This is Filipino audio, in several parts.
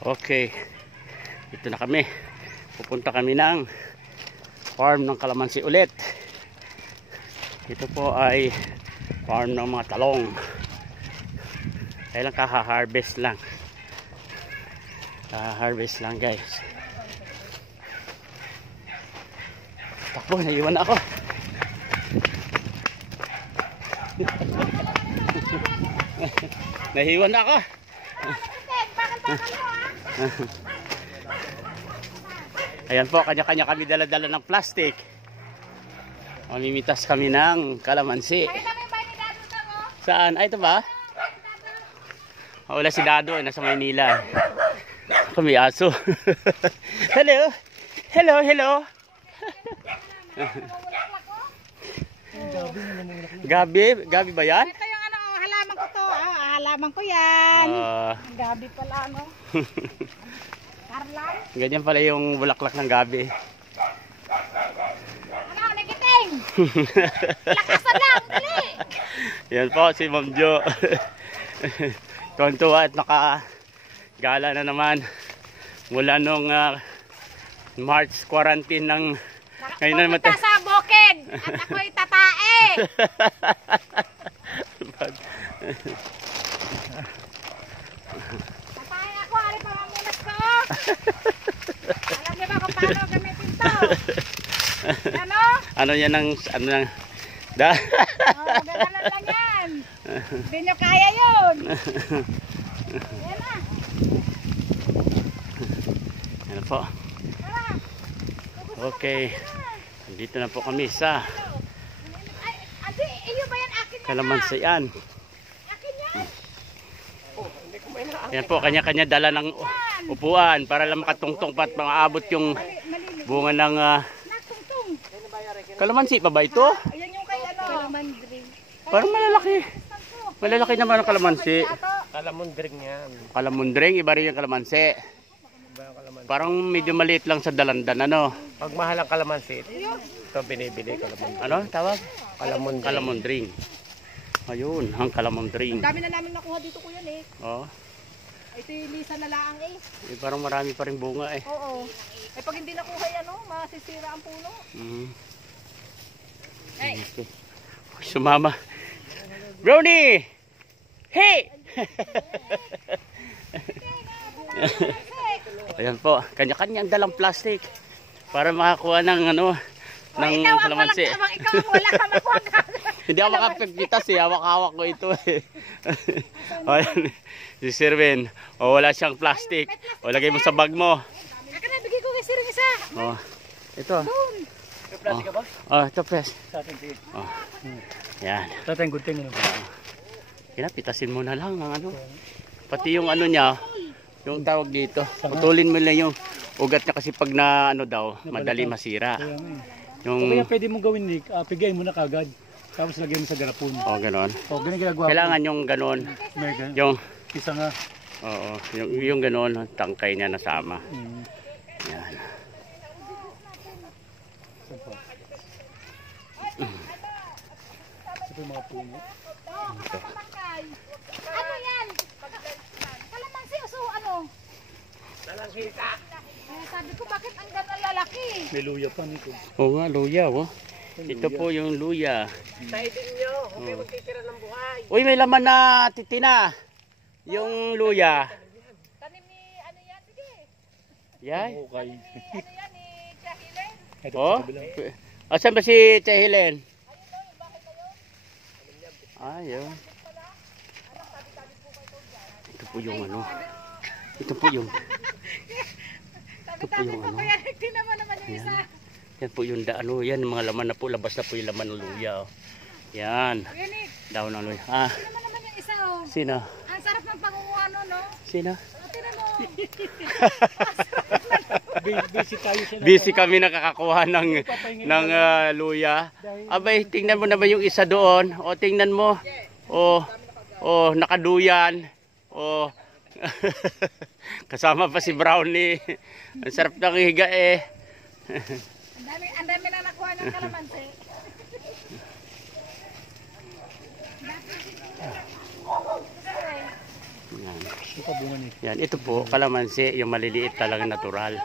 Okay, ito na kami. Pupunta kami ng farm ng kalamansi ulit. Ito po ay farm ng mga talong. Kailan kaha-harvest lang. Kaha-harvest lang guys. Takbo, naiwan na ako. Nahiwan na ako. Ayan po, kanya-kanya kami dala-dala ng plastic. Mamimitas kami ng kalamansi. Saan? Ay, ito ba? Wala si Dado, nasa Maynila. Ako may aso. Hello! Hello, hello! Gabi ba yan? Ito yung ano, halaman ko to. Halaman ko yan. Gabi pala, ano? Karlan? Ganyan pala yung bulaklak ng gabi. Ano, nagiting? Lakasan lang, dali! Yan po si Ma'am Jo. Tuwan-tuwa at nakagala na naman mula nung March quarantine ng ngayon na naman pupunta sa bukid at ako'y tatae. Tatae ako, ari pamamunas ko. Alam niyo ba kung paano gamitin to? Ano? Ano yan ang ano lang Gagalan lang yan. Hindi nyo kaya yun. Yan na. Yan po. Okay. Dito na po kami sa Ay, ate, iyo ba yan? Akin yan. kalamansian. Akin yan. Yan po, kanya-kanya dala ng upuan para lang makatungtong pa at maabot yung bunga ng Nagtungtong. kalamansi pa ba ito? Ayan yung kay ano. Kalamandring. Parang malalaki. Malalaki naman ang kalamansi. Kalamundring yan. Kalamundring, iba rin yung kalamansi. Parang medyo maliit lang sa dalandan, ano? Pag mahal ang kalamansi, ito binibili kalamundring. Ano tawag? Kalamundring. Kalamundring. Ayun, ang kalamundring. Dami na namin nakuha dito ko yan eh. Oh, Ito yung lisa na laang eh. parang marami pa rin bunga eh. Oo. Eh pag hindi nakuha yan oh, masisira ang puno. Hey. Okay. Sumama. Brownie! Hey! Ayan po, kanya-kanyang dalang plastic para makakuha ng ano, ng kalamansi. Ikaw ang wala ka makuha. Hindi ako makapagpitas eh, hawak-hawak ko ito eh. Ayan, si Sirwin, wala siyang plastic. O, lagay mo sa bag mo. Akin na, bigay ko kay Sir isa. Oh, ito. May plastic ka ba? Oh, ito pres. Sa atin, sige. Oh. Yan. Sa atin, good thing. Pinapitasin mo na lang ang ano. Pati yung ano niya, yung tawag dito. Putulin mo lang yung ugat niya kasi pag na ano daw, madali masira. Yung Kaya pwede mong gawin, Nick, pigayin mo na kagad. Tapos lagyan mo sa garapon. oh, ganon. O, ganyan ginagawa ko. Kailangan yung ganon. Mega. Yung Isa nga. oo, yung ganon, tangkay niya nasama. Yan. Ito yung mga puno. Ano yan? Kalamansi o so ano? Lalangkita. Sabi ko bakit ang ganda lalaki? May luya pa nito. Oo nga, luya, oh. Ito po yung luya. Sahitin nyo, huwag kayo magtitira ng buhay. Uy, may laman na titina. Yung luya. Tanim ni ano yan? Sige. Yan. Okay. Ano yan ni Jahilen? Ito Oh? sa kabila. Asan ba si Chehelen? Ayun. Ito po yung ano. Ito po yung. Ito po yung ano. Kaya tinaman naman yung isa. Yan po yung ano. Yan mga laman na po. Labas na po yung laman ng luya. Oh. Yan. Yan eh. Daw ng luya. Ah, Tinaman naman yung isa oh. sino? Ang sarap ng pangunguha no? Sino? O, tinan mo. Busy tayo siya. Busy kami nakakakuha ng luya. Abay, tingnan mo na ba yung isa doon? O, tingnan mo. O, nakaduyan. O, kasama pa si Brownie. Ang sarap ng higa eh. Ang dami na nakuha ng kalamansi. Yan. Yung pabungan eh. Yan, ito po, kalamansi, yung maliliit talaga natural.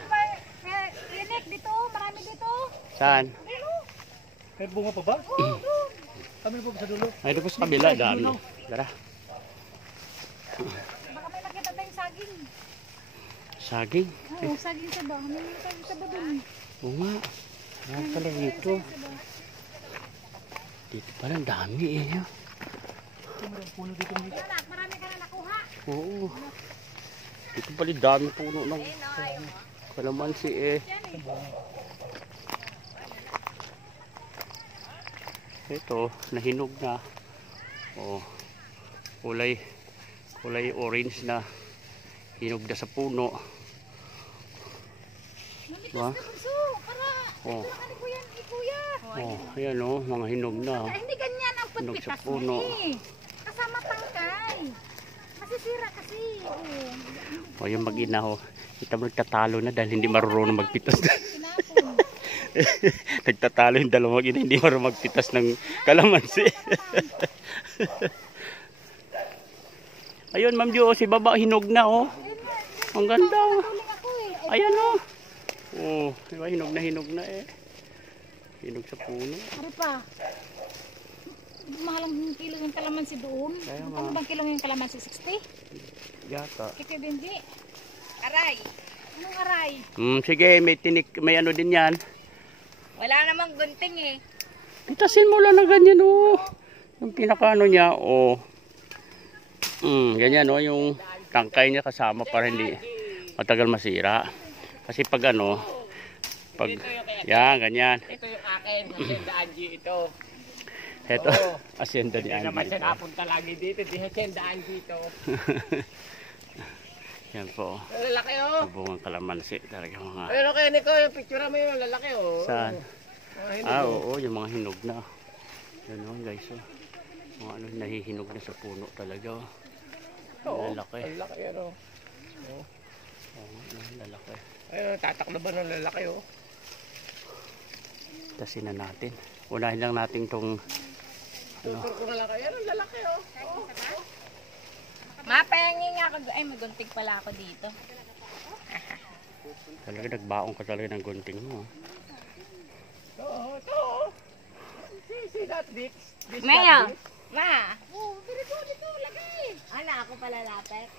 Clinic dito, marami dito. Saan? May bunga pa ba? Kami po sa dulo. Ay, ito po sa kabila, dami. Tara. Baka may nakita tayong saging. Saging. Oo, saging sa ba? May saging sa ba dun? Oo nga. Yan pala dito. Dito pala, ang dami eh. Puno dito. Anak, marami ka na nakuha. Oo. Dito pala, dami puno ng kalamansi eh. Ito, nahinog na. Oh, kulay orange na. Hinog na sa puno. Diba? Oh. Kuya. Oh, ayan oh, mga hinog na. Ay, hindi ganyan ang Hinog sa pagpitas puno. eh. Kasama tangkay. Masisira kasi. Oh, yung mag-ina ho. Kita mo nagtatalo na dahil hindi marunong magpitas. Tinapon. Nagtatalo yung dalawang mag-ina, hindi marunong magpitas ng kalamansi. Ayun, Ma'am Jo, si baba hinog na oh. Ang ganda oh. Tuling ako eh. Ayan oh. Oh, diba hinog na eh. Hinog sa puno. Ano pa? Mahal ang kilo yung kalamansi doon. Kaya nga. Ano bang kilo yung kalamansi? 60? Yata. Kaya Benji. Aray. Anong aray? Sige, may ano din yan. Wala namang gunting eh. Pitasin mo lang na ganyan oh. Yung pinakaano niya oh. Ganyan oh, yung tangkay niya kasama para hindi matagal masira. Kasi pag ano, pag yan, ganyan. Ito yung akin, Hacienda Angie ito. Ito, asyenda ni Hindi naman Angie. siya napunta lagi dito, di Hacienda Angie ito. Yan po. Lalaki oh. Bungang kalamansi talaga mga. Pero kayo Nico, yung picture mo yung lalaki oh. Saan? Ah, Oo, yung mga hinog na. Yan oh, guys oh. Mga ano, nahihinog na sa puno talaga oh. Oo, Lalaki. lalaki ano. Lalaki. Ayun, tatakloban ng lalaki oh. Tasin na natin. Unahin lang natin tong Tutur ko na lang kayo, ang lalaki oh. Mapayangi nga ako. Ay, magunting pala ako dito. talaga nagbaong ka talaga ng gunting mo. Oo, ito oh. See that Dix? Maya. Ma. Oh, dito, lagay. Ala, ako pala lapit.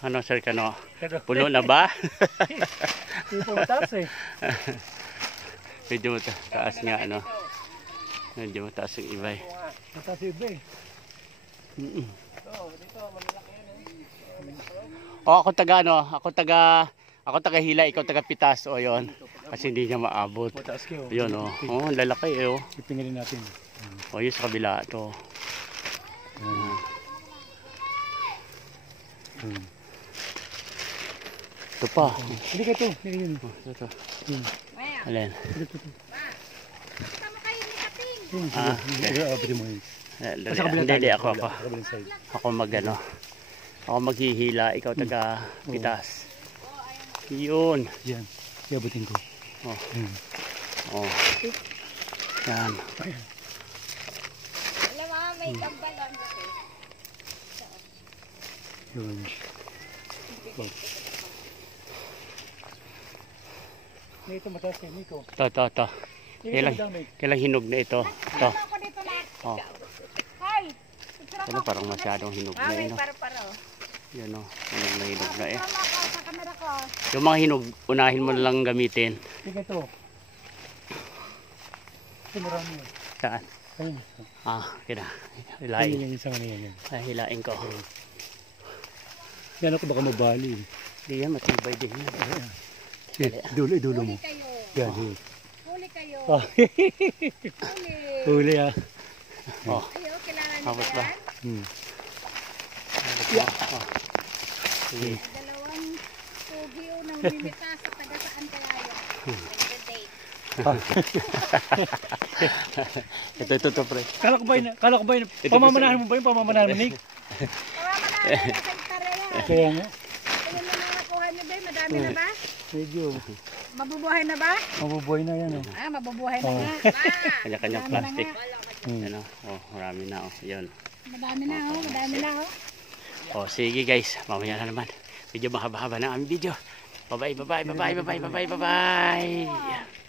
Ano sir kano? Puno na ba? Hindi po mataas eh. Medyo taas nga ano. Medyo mataas yung iba eh. Mataas yung iba eh. Oh, ako taga ano, ako taga hila, ikaw taga pitas o yon. Kasi hindi niya maabot. Mataas kayo. Yun oh. Oh, lalaki eh oh. Ipingilin natin. Oh, yun sa kabila to. Ito pa. Hindi ka ito. Hindi yun. Ito. Maya. Alin? Tama kayo ni Kating. Ah, Abitin mo yun. Sa kabilang Hindi, tayo. ako. Sa kabilang side. Ako magano. Ako maghihila, ikaw taga pitas. Yun. Yan. Iabutin ko. Oh. Yan. Oh. Yan. Alam mo, may tambalon. Yun. Ito mataas kayo, Nico. Ito. Kailang hinog na ito. Ito. Ako dito na. Oh. Hi. Picture Ano parang masyadong hinog na yun. Paro-paro. Yan o. Hinog na eh. Tama ko sa camera ko. Yung mga hinog, unahin mo na lang gamitin. Tingnan ito. Ito marami yun. Saan? Ayun. Ah, kina. Ayun Hilain. yung isang ano yan. Ay, hilain ko. Yan ako baka mabali. Hindi yan, matibay din yan. Dulo mo. Huli kayo. Yan. Huli kayo. Oh. Huli. Huli ah. Oh, Ayo, kilala niyo tapos ba ba? yan? Oh. Sige. Dalawang pugyo ng mimita sa taga saan kaya yun? Date. Ito, pre. Kala ko ba yun? Pamamanahan mo ba yun? Pamamanahan mo, Nick? Pamama natin sa hektarya yan. Kaya nga. Tingnan mo na nakuha niyo ba? Madami na ba? Medyo. Mabubuhay na ba? Mabubuhay na yan. Ah, mabubuhay na Oh. nga. Kanya-kanyang Marami na plastic. Hmm. Ano? Oh, marami na oh. Yun. Madami na oh, madami na oh. Oh, sige guys. Mamaya na naman. Medyo mahaba-haba na ang video. Bye-bye, bye-bye, bye-bye, bye-bye, bye-bye, bye-bye.